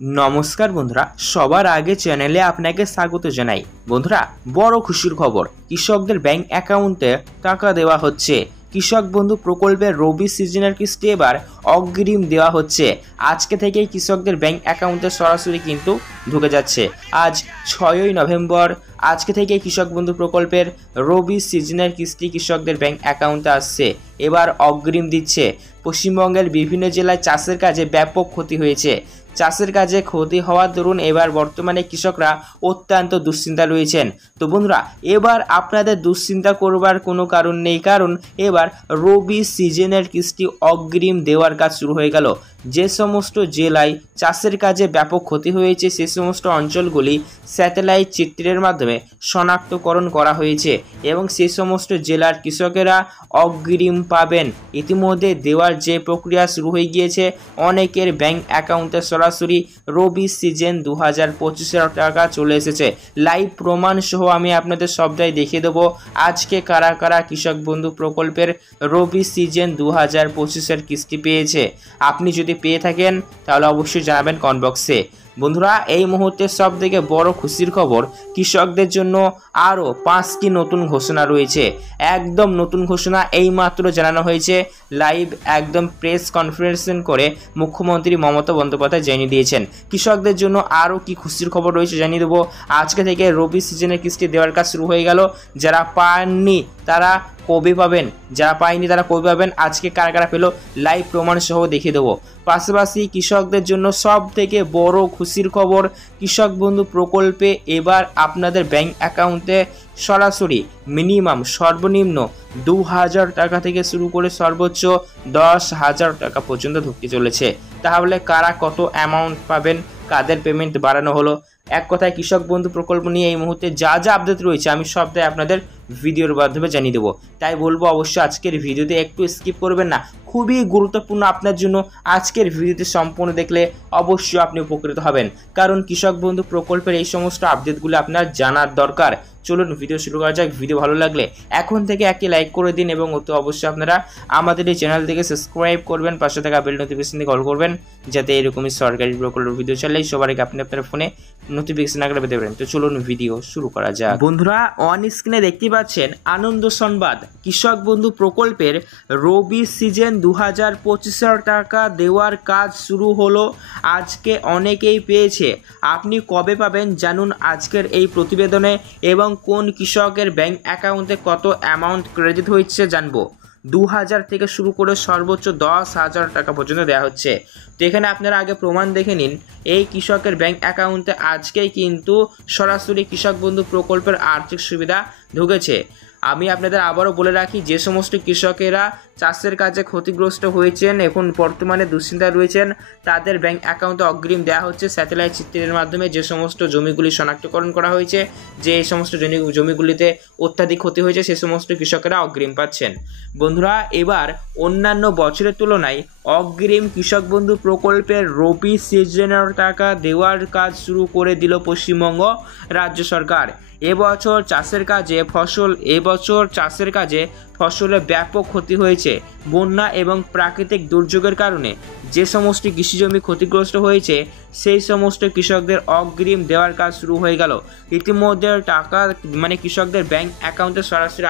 নমস্কার বন্ধুরা, সবার আগে চ্যানেলে আপনাকে স্বাগত জানাই। বন্ধুরা, বড় খুশির খবর, কৃষকদের ব্যাংক অ্যাকাউন্টে টাকা দেওয়া হচ্ছে। কৃষক বন্ধু প্রকল্পের রবি সিজনের কিস্তি এবার অগ্রিম দেওয়া হচ্ছে। আজকে থেকেই কৃষকদের ব্যাংক অ্যাকাউন্টে সরাসরি কিন্তু ঢুকে যাচ্ছে। আজ 6ই নভেম্বর, আজকে থেকে কৃষক বন্ধু প্রকল্পের রবি সিজনের কিস্তি কৃষকদের ব্যাংক অ্যাকাউন্টে আসছে। এবার অগ্রিম দিচ্ছে। পশ্চিমবঙ্গের বিভিন্ন জেলায় চাষের কাজে ব্যাপক ক্ষতি হয়েছে। চাষের কাজে ক্ষতি হওয়ার দরুন এবার বর্তমানে কৃষকরা অত্যন্ত দুশ্চিন্তা রয়েছেন। তো বন্ধুরা, এবার আপনাদের দুশ্চিন্তা করবার কোনো কারণ নেই, কারণ এবার রবি সিজনের কিস্তি অগ্রিম দেওয়ার কাজ শুরু হয়ে গেল। যে সমস্ত জেলায় চাষের কাজে ব্যাপক ক্ষতি হয়েছে সে সমস্ত অঞ্চলগুলি স্যাটেলাইট চিত্রের মাধ্যমে শনাক্তকরণ করা হয়েছে এবং সেই সমস্ত জেলার কৃষকেরা অগ্রিম পাবেন। ইতিমধ্যে দেওয়ার যে প্রক্রিয়া শুরু হয়ে গিয়েছে, অনেকের ব্যাংক অ্যাকাউন্টে সরাসরি রবি সিজন 2025-এর টাকা চলে এসেছে। লাইভ প্রমাণ সহ আমি আপনাদের সবটাই দেখিয়ে দেবো আজকে কারা কারা কৃষক বন্ধু প্রকল্পের রবি সিজন 2025-এর কিস্তি পেয়েছে। আপনি যদি পেয়ে থাকেন তাহলে অবশ্যই জানাবেন কমেন্ট বক্সে। বন্ধুরা, এই মুহূর্তে সব থেকে বড় খুশির খবর, কৃষকদের জন্য আরও 5টি নতুন ঘোষণা রয়েছে। একদম নতুন ঘোষণা এইমাত্র জানানো হয়েছে। লাইভ একদম প্রেস কনফারেন্স করে মুখ্যমন্ত্রী মমতা বন্দ্যোপাধ্যায় জানিয়ে দিয়েছেন কৃষকদের জন্য আরও কি খুশির খবর রয়েছে জানিয়ে দেবো। আজকে থেকে রবি সিজনের কিস্তি দেওয়ার কাজ শুরু হয়ে গেল। যারা পাননি তারা কবে পাবেন, যারা পায়নি তারা কবে পাবেন, আজকে কারা কারা পেল, লাইভ প্রমাণ সহ দেখিয়ে দেবো। পাশাপাশি কৃষকদের জন্য সব থেকে বড় খুশির খবর, কৃষক বন্ধু প্রকল্পে এবার আপনাদের ব্যাংক অ্যাকাউন্টে সরাসরি মিনিমাম সর্বনিম্ন 2000 টাকা থেকে শুরু করে সর্বোচ্চ 10,000 টাকা পর্যন্ত ঢুকতে চলেছে। তাহলে কারা কত অ্যামাউন্ট পাবেন, কাদের পেমেন্ট বাড়ানো হলো, এক কথায় কৃষক বন্ধু প্রকল্প নিয়ে এই মুহূর্তে যা যা আপডেট রয়েছে আমি সবটাই আপনাদের ভিডিওর মাধ্যমে জানিয়ে দেবো। তাই বলবো অবশ্যই আজকের ভিডিওতে একটু স্কিপ করবেন না, খুবই গুরুত্বপূর্ণ আপনার জন্য। আজকের ভিডিওতে সম্পূর্ণ দেখলে অবশ্যই আপনি উপকৃত হবেন, কারণ কৃষক বন্ধু প্রকল্পের এই সমস্ত আপডেটগুলো আপনার জানার দরকার। চলুন ভিডিও শুরু করা যাক। ভিডিও ভালো লাগলে এখন থেকে একটি লাইক করে দিন এবং অতি অবশ্যই আপনারা আমাদের এই চ্যানেল থেকে সাবস্ক্রাইব করবেন, পাশে থাকা বেল নোটিফিকেশন দিয়ে কল করবেন, যাতে এরকমই সরকারি প্রকল্পের ভিডিও চাইলেই সবার আগে আপনি আপনার ফোনে নোটিফিকেশন আকারে পেতে পারেন। তো চলুন ভিডিও শুরু করা যাক। বন্ধুরা, অন স্ক্রিনে দেখতে পাচ্ছেন আনন্দ সংবাদ, কৃষক বন্ধু প্রকল্পের রবি সিজন 2025-এর টাকা দেওয়ার কাজ শুরু হলো। আজকে অনেকেই পেয়েছে, আপনি কবে পাবেন জানুন আজকের এই প্রতিবেদনে, এবং কোন কৃষকের ব্যাংক অ্যাকাউন্টে কত অ্যামাউন্ট ক্রেডিট হয়েছে জানবো। 2000 থেকে শুরু করে সর্বোচ্চ 10,000 টাকা পর্যন্ত দেওয়া হচ্ছে। তো এখানে আপনারা আগে প্রমাণ দেখে নিন, এই কৃষকের ব্যাংক অ্যাকাউন্টে আজকেই কিন্তু সরাসরি কৃষক বন্ধু প্রকল্পের আর্থিক সুবিধা ঢুকেছে। আমি আপনাদের আবারও বলে রাখি, যে সমস্ত কৃষকেরা চাষের কাজে ক্ষতিগ্রস্ত হয়েছেন, এখন বর্তমানে দুশ্চিন্তায় রয়েছেন, তাদের ব্যাংক অ্যাকাউন্টে অগ্রিম দেওয়া হচ্ছে স্যাটেলাইট চিত্রের মাধ্যমে। যে সমস্ত জমিগুলি শনাক্তকরণ করা হয়েছে, যে এই সমস্ত জমিগুলিতে অত্যাধিক ক্ষতি হয়েছে, সে সমস্ত কৃষকেরা অগ্রিম পাচ্ছেন। বন্ধুরা, এবার অন্যান্য বছরের তুলনায় অগ্রিম কৃষক বন্ধু প্রকল্পের রবি সিজনের টাকা দেওয়ার কাজ শুরু করে দিল পশ্চিমবঙ্গ রাজ্য সরকার। এবছর চাষের কাজে ফসলের ব্যাপক ক্ষতি হয়েছে। বন্যা এবং প্রাকৃতিক দুর্যোগের কারণে যে সমস্ত কৃষিজমি ক্ষতিগ্রস্ত হয়েছে সেই সমস্ত কৃষকদের অগ্রিম দেওয়ার কাজ শুরু হয়ে গেল। ইতিমধ্যে টাকা কৃষকদের ব্যাংক অ্যাকাউন্টে সরাসরি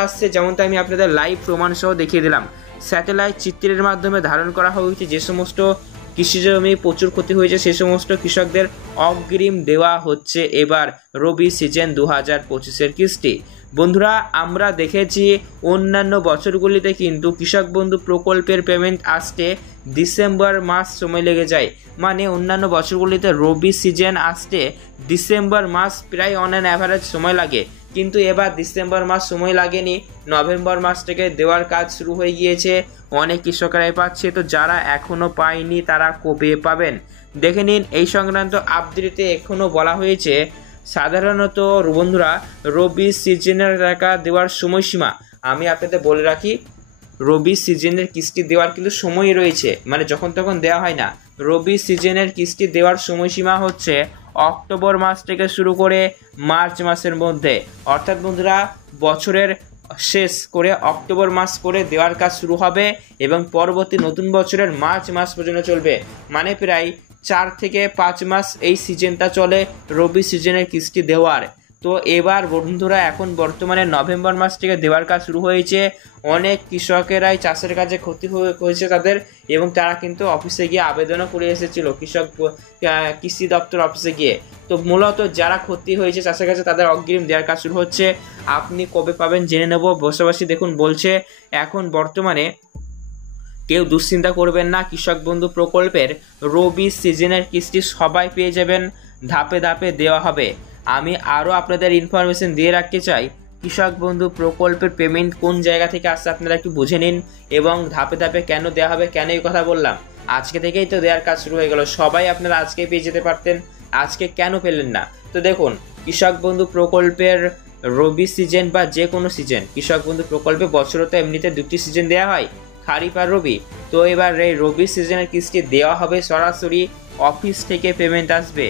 আসছে, যেমনটা আমি আপনাদের লাইভ প্রমাণ সহ দেখিয়ে দিলাম। স্যাটেলাইট চিত্রের মাধ্যমে ধারণ করা হয়েছে যে সমস্ত কৃষিজমি প্রচুর ক্ষতি হয়েছে সেই সমস্ত কৃষকদের অগ্রিম দেওয়া হচ্ছে এবার রবি সিজন 2025-এর কিস্তি। বন্ধুরা, আমরা দেখেছি অন্যান্য বছরগুলিতে কিন্তু কৃষক বন্ধু প্রকল্পের পেমেন্ট আসতে ডিসেম্বর মাস সময় লেগে যায়। মানে অন্যান্য বছরগুলিতে রবি সিজন আসতে ডিসেম্বর মাস প্রায় অন অ্যান অ্যাভারেজ সময় লাগে, কিন্তু এবার ডিসেম্বর মাস সময় লাগেনি, নভেম্বর মাস থেকে দেওয়ার কাজ শুরু হয়ে গিয়েছে। অনেক কৃষকরাই পাচ্ছে। তো যারা এখনও পায়নি তারা কবে পাবেন দেখে নিন। এই সংক্রান্ত আপডেটে এখনও বলা হয়েছে, সাধারণত বন্ধুরা রবি সিজনের টাকা দেওয়ার সময়সীমা আমি আপনাদের বলে রাখি, রবি সিজনের কিস্তি দেওয়ার কিন্তু সময় রয়েছে, মানে যখন তখন দেওয়া হয় না। রবি সিজনের কিস্তি দেওয়ার সময়সীমা হচ্ছে অক্টোবর মাস থেকে শুরু করে মার্চ মাসের মধ্যে, অর্থাৎ বন্ধুরা বছরের শেষ করে অক্টোবর মাস করে দেওয়ার কাজ শুরু হবে এবং পরবর্তী নতুন বছরের মার্চ মাস পর্যন্ত চলবে। মানে প্রায় 4 থেকে 5 মাস এই সিজনটা চলে রবি সিজনের কিস্তি দেওয়ার। তো এবার বন্ধুরা এখন বর্তমানে নভেম্বর মাস থেকে দেওয়ার কাজ শুরু হয়েছে। অনেক কৃষকেরাই চাষের কাজে ক্ষতি হয়েছে তাদের, এবং তারা কিন্তু অফিসে গিয়ে আবেদনও করে এসেছিল কৃষি দপ্তর অফিসে গিয়ে। তো মূলত যারা ক্ষতি হয়েছে চাষের কাছে তাদের অগ্রিম দেওয়ার কাজ শুরু হচ্ছে। আপনি কবে পাবেন জেনে নেব। বসবাসী দেখুন বলছে এখন বর্তমানে কেউ দুশ্চিন্তা করবেন না, কৃষক বন্ধু প্রকল্পের রবি সিজনের কিস্তি সবাই পেয়ে যাবেন, ধাপে ধাপে দেওয়া হবে। আমি আরও আপনাদের ইনফরমেশন দিয়ে রাখতে চাই, কৃষক বন্ধু প্রকল্পের পেমেন্ট কোন জায়গা থেকে আসছে আপনারা একটু বুঝে নিন, এবং ধাপে ধাপে কেন দেওয়া হবে, কেন এই কথা বললাম। আজকে থেকেই তো দেওয়ার কাজ শুরু হয়ে গেল, সবাই আপনারা আজকে পেয়ে যেতে পারতেন, আজকে কেন পেলেন না? তো দেখুন, কৃষক বন্ধু প্রকল্পের রবি সিজন বা যে কোনো সিজন, কৃষক বন্ধু প্রকল্পে বছরে তো এমনিতে 2টি সিজন দেওয়া হয়, খারিফ আর রবি। তো এবার এই রবি সিজনের কিস্তি দেওয়া হবে সরাসরি অফিস থেকে পেমেন্ট আসবে।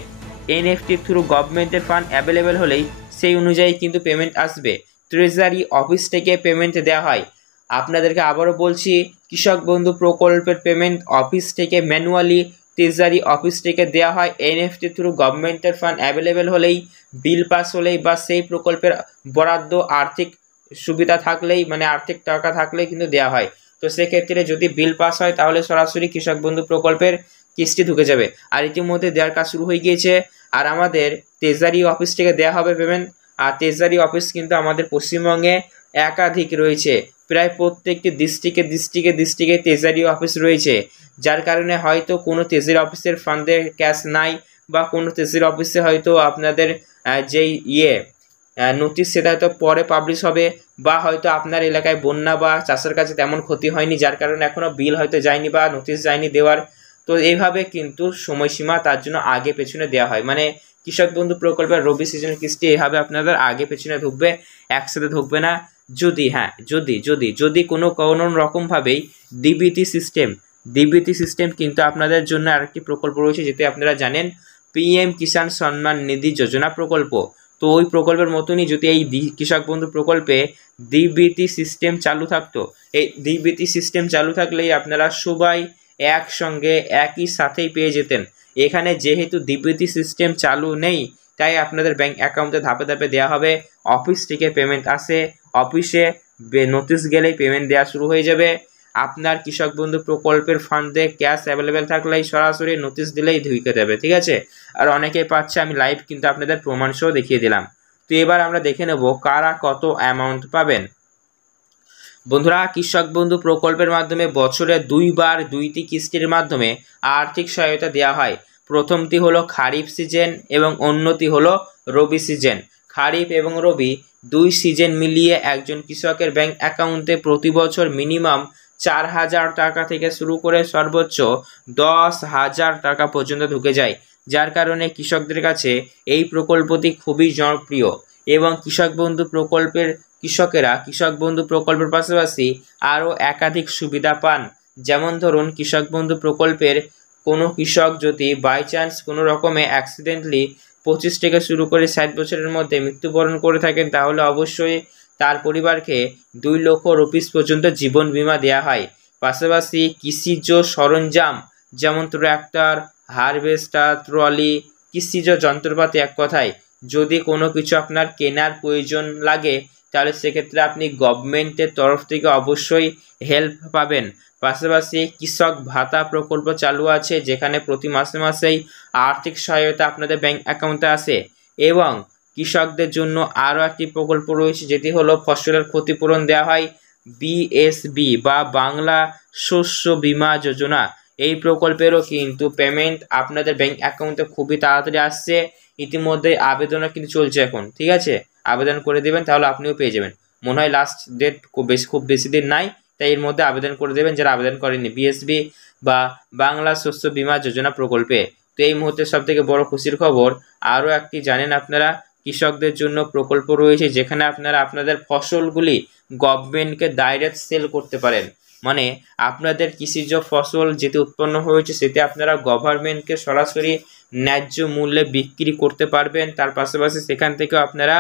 এনএফটি থ্রু গভর্নমেন্টের ফান্ড অ্যাভেলেবেল হলেই সেই অনুযায়ী কিন্তু পেমেন্ট আসবে। ট্রেজারি অফিস থেকে পেমেন্ট দেওয়া হয়। আপনাদেরকে আবারও বলছি, কৃষক বন্ধু প্রকল্পের পেমেন্ট অফিস থেকে ম্যানুয়ালি ট্রেজারি অফিস থেকে দেওয়া হয়। এনএফটি থ্রু গভর্নমেন্টের ফান্ড অ্যাভেলেবেল হলেই, বিল পাস হলেই বা সেই প্রকল্পের বরাদ্দ আর্থিক সুবিধা থাকলেই, মানে আর্থিক টাকা থাকলেই কিন্তু দেওয়া হয়। তো সেক্ষেত্রে যদি বিল পাস হয় তাহলে সরাসরি কৃষক বন্ধু প্রকল্পের কিস্তি ঢুকে যাবে। আর ইতিমধ্যে দেওয়ার কাজ শুরু হয়ে গিয়েছে। আর আমাদের ট্রেজারি অফিস থেকে দেওয়া হবে পেমেন্ট। আর ট্রেজারি অফিস কিন্তু আমাদের পশ্চিমবঙ্গে একাধিক রয়েছে, প্রায় প্রত্যেকটি ডিস্ট্রিক্টে ট্রেজারি অফিস রয়েছে। যার কারণে হয়তো কোনো ট্রেজারি অফিসের ফান্ডে ক্যাশ নাই, বা কোনো ট্রেজারি অফিসে হয়তো আপনাদের যেই নোটিশ সেটা হয়তো পরে পাবলিশ হবে, বা হয়তো আপনার এলাকায় বন্যা বা চাষের কাছে তেমন ক্ষতি হয়নি, যার কারণে এখনও বিল হয়তো যায়নি বা নোটিশ যায়নি দেওয়ার। তো এইভাবে কিন্তু সময়সীমা তার জন্য আগে পেছনে দেওয়া হয়। মানে কৃষক বন্ধু প্রকল্পের রবি সিজনের কিস্তি এইভাবে আপনাদের আগে পেছনে ঢুকবে, একসাথে ঢুকবে না। যদি কোনো রকমভাবেই ডিবিটি সিস্টেম কিন্তু আপনাদের জন্য আরেকটি প্রকল্প রয়েছে, যেটি আপনারা জানেন, পিএম কিষাণ সম্মান নিধি যোজনা প্রকল্প। তো ওই প্রকল্পের মতনই যদি এই কৃষক বন্ধু প্রকল্পে ডিবিটি সিস্টেম চালু থাকতো, এই ডিবিটি সিস্টেম চালু থাকলেই আপনারা সবাই একসঙ্গে একই সাথেই পেয়ে যেতেন। এখানে যেহেতু ডিবিটি সিস্টেম চালু নেই, তাই আপনাদের ব্যাংক অ্যাকাউন্টে ধাপে ধাপে দেওয়া হবে। অফিস থেকে পেমেন্ট আসে, অফিসে নোটিশ গেলেই পেমেন্ট দেওয়া শুরু হয়ে যাবে। আপনার কৃষক বন্ধু প্রকল্পের ফান্ডে ক্যাশ অ্যাভেলেবেল থাকলেই সরাসরি নোটিশ দিলেই ঢুকে যাবে, ঠিক আছে। আর অনেকেই পাচ্ছে, আমি লাইভ কিন্তু আপনাদের প্রমাণ সহ দেখিয়ে দিলাম। তো এবার আমরা দেখে নেব কারা কত অ্যামাউন্ট পাবেন। বন্ধুরা, কৃষক বন্ধু প্রকল্পের মাধ্যমে বছরে 2বার 2টি কিস্তির মাধ্যমে আর্থিক সহায়তা দেওয়া হয়। প্রথমটি হলো খারিফ সিজন এবং অন্যটি হলো রবি সিজন। খারিফ এবং রবি 2 সিজন মিলিয়ে একজন কৃষকের ব্যাংক অ্যাকাউন্টে প্রতি বছর মিনিমাম 4,000 টাকা থেকে শুরু করে সর্বোচ্চ 10,000 টাকা পর্যন্ত ঢুকে যায়। যার কারণে কৃষকদের কাছে এই প্রকল্পটি খুবই জনপ্রিয়, এবং কৃষক বন্ধু প্রকল্পের কৃষকেরা কৃষক বন্ধু প্রকল্পের পাশাপাশি আরও একাধিক সুবিধা পান। যেমন ধরুন, কৃষক বন্ধু প্রকল্পের কোনো কৃষক যদি বাই চান্স কোনো রকমে অ্যাক্সিডেন্টলি 25 থেকে শুরু করে 60 বছরের মধ্যে মৃত্যুবরণ করে থাকেন, তাহলে অবশ্যই তার পরিবারকে 2 লক্ষ রুপিস পর্যন্ত জীবন বীমা দেওয়া হয়। পাশাপাশি কৃষিজ সরঞ্জাম যেমন ট্র্যাক্টর, হারভেস্টার, ট্রলি, কৃষিজ যন্ত্রপাতি, এক কথায় যদি কোনো কিছু আপনার কেনার প্রয়োজন লাগে, তাহলে সেক্ষেত্রে আপনি গভর্নমেন্টের তরফ থেকে অবশ্যই হেল্প পাবেন। পাশাপাশি কৃষক ভাতা প্রকল্প চালু আছে, যেখানে প্রতি মাসেই আর্থিক সহায়তা আপনাদের ব্যাংক অ্যাকাউন্টে আসে। এবং কৃষকদের জন্য আরও একটি প্রকল্প রয়েছে, যেটি হলো ফসলের ক্ষতিপূরণ দেওয়া হয়, বিএসবি বা বাংলা শস্য বীমা যোজনা। এই প্রকল্পেরও কিন্তু পেমেন্ট আপনাদের ব্যাংক অ্যাকাউন্টে খুবই তাড়াতাড়ি আসছে। ইতিমধ্যে আবেদনও কিন্তু চলছে এখন, ঠিক আছে। আবেদন করে দেবেন, তাহলে আপনিও পেয়ে যাবেন। মনে হয় লাস্ট ডেট খুব বেশি দিন নাই, তাই এর মধ্যে আবেদন করে দেবেন যারা আবেদন করেননি বিএসবি বা বাংলা শস্য বীমা যোজনা প্রকল্পে। তো এই মুহূর্তে সবথেকে বড় খুশির খবর, আরও একটি জানেন আপনারা, কৃষকদের জন্য প্রকল্প রয়েছে, যেখানে আপনারা আপনাদের ফসলগুলি গভর্নমেন্টকে ডাইরেক্ট সেল করতে পারেন। মানে আপনাদের কৃষিজ ফসল যেটি উৎপন্ন হয়েছে সেটি আপনারা গভর্নমেন্টকে সরাসরি ন্যায্য মূল্যে বিক্রি করতে পারবেন। তার পাশাপাশি সেখান থেকেও আপনারা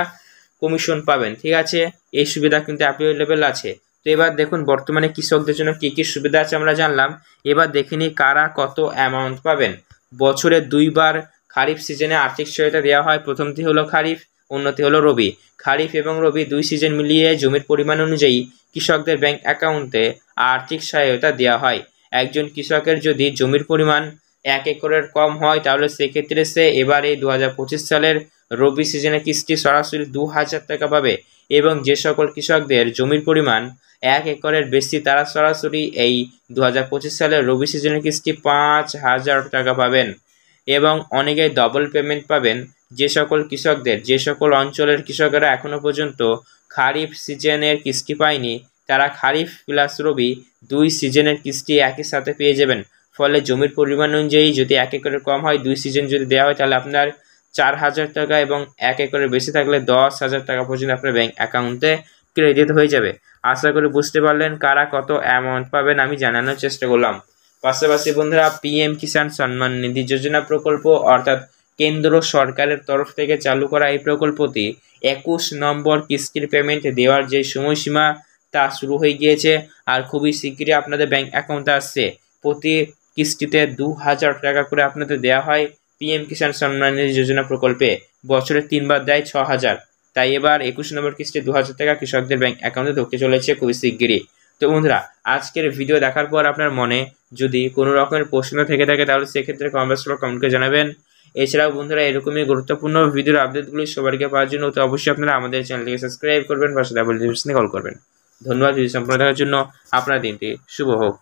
কমিশন পাবেন, ঠিক আছে। এই সুবিধা কিন্তু অ্যাভেলেবেল আছে। তো এবার দেখুন বর্তমানে কৃষকদের জন্য কী কী সুবিধা আছে আমরা জানলাম। এবার দেখে নিই কারা কত অ্যামাউন্ট পাবেন। বছরে দুইবার খারিফ সিজনে আর্থিক সহায়তা দেওয়া হয়। প্রথমটি হলো খারিফ, অন্যটি হলো রবি। খারিফ এবং রবি দুই সিজন মিলিয়ে জমির পরিমাণ অনুযায়ী কৃষকদের ব্যাংক অ্যাকাউন্টে আর্থিক সহায়তা দেওয়া হয়। একজন কৃষকের যদি জমির পরিমাণ 1 একরের কম হয় তাহলে সেক্ষেত্রে সে এবারে 2025 সালের রবি সিজনে কিস্তি সরাসরি 2000 টাকা পাবে, এবং যে সকল কৃষকদের জমির পরিমাণ 1 একরের বেশি তারা সরাসরি এই 2025 সালের রবি সিজনের কিস্তি 5000 টাকা পাবেন। এবং অনেকেই ডবল পেমেন্ট পাবেন। যে সকল অঞ্চলের কৃষকেরা এখনো পর্যন্ত খারিফ সিজনের কিস্তি পায়নি তারা খারিফ প্লাস রবি দুই সিজনের কিস্তি একই সাথে পেয়ে যাবেন। ফলে জমির পরিমাণ অনুযায়ী যদি 1 একরের কম হয়, দুই সিজন যদি দেওয়া হয় তাহলে আপনার 4000 টাকা, এবং 1 একরের বেশি থাকলে 10,000 টাকা পর্যন্ত আপনার ব্যাংক অ্যাকাউন্টে ক্রেডিট হয়ে যাবে। আশা করি বুঝতে পারলেন কারা কত অ্যামাউন্ট পাবেন আমি জানানোর চেষ্টা করলাম। পাশাপাশি বন্ধুরা, পিএম কিষাণ সম্মান নিধি যোজনা প্রকল্প অর্থাৎ কেন্দ্র সরকারের তরফ থেকে চালু করা এই প্রকল্পটি 21 নম্বর কিস্তির পেমেন্ট দেওয়ার যে সময়সীমা তা শুরু হয়ে গিয়েছে, আর খুবই শীঘ্রই আপনাদের ব্যাংক অ্যাকাউন্টে আসছে। প্রতি কিস্তিতে 2000 টাকা করে আপনাদের দেওয়া হয় পিএম কিষাণ সম্মান নিধি যোজনা প্রকল্পে। বছরে 3বার দেয় 6000। তাই এবার 21 নম্বর কিস্তি 2000 টাকা কৃষকদের ব্যাংক অ্যাকাউন্টে ঢুকতে চলেছে খুবই শীঘ্রই। তো বন্ধুরা, আজকের ভিডিও দেখার পর আপনার মনে যদি কোনো রকমের প্রশ্ন থেকে থাকে তাহলে সেক্ষেত্রে কমেন্ট বক্সে কমেন্ট করে জানাবেন। এছাড়াও বন্ধুরা, এরকমই গুরুত্বপূর্ণ ভিডিওর আপডেটগুলি সবাইকে পাওয়ার জন্য তো অবশ্যই আপনারা আমাদের চ্যানেলটিকে সাবস্ক্রাইব করবেন, পাশে ডাবল নোটিফিকেশনে কল করবেন। ধন্যবাদ ভিডিও সম্পূর্ণ দেখার জন্য। আপনার দিনটি শুভ হোক।